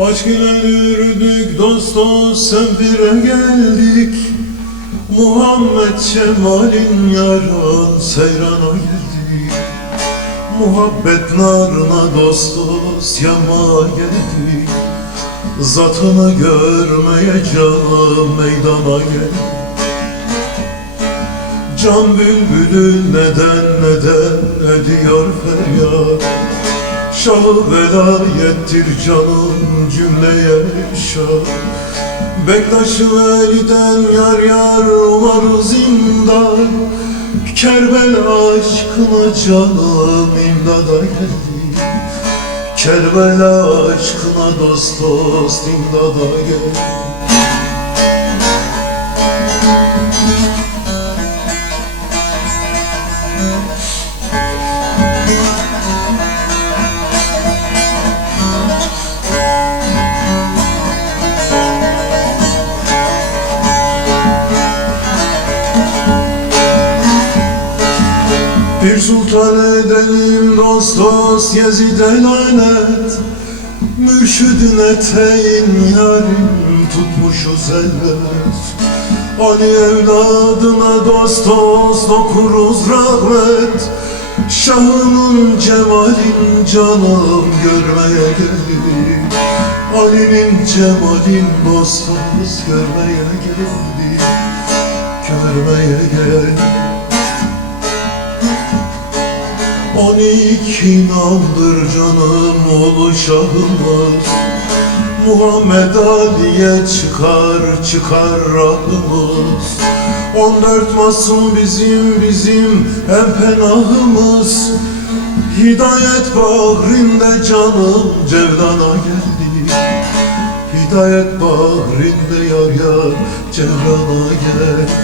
Aşk ile yürüdük dost dost sevdire geldik. Muhammed Cemal'in yarın seyrana geldik. Muhabbet narına dost dost yama geldik. Zatını görmeye canım meydana geldik. Can bülbülü neden ediyor feryat. Şah-ı velayettir canım cümleye şah. Bektaş-ı Veli'den yar yar umarız imdad. Kerbela aşkına canım imdada geldi. Kerbela aşkına dost dost imdada geldi. Bir sultan edelim dost dost Yezid'e lanet. Mürşidin eteğin yarim tutmuşuz elbet. Ali evladına dost dost okuruz rahmet. Şahının cemalin canım görmeye geldik. Ali'nin cemalin dost dost görmeye geldik. Görmeye geldik. 12 namdır canım oğlu şahımız. Muhammed Ali'ye çıkar rahımız. 14 Masum bizim en penahımız. Hidayet bahrinde canım Cevlan'a geldi. Hidayet bahrinde yar yar Cevlan'a geldi.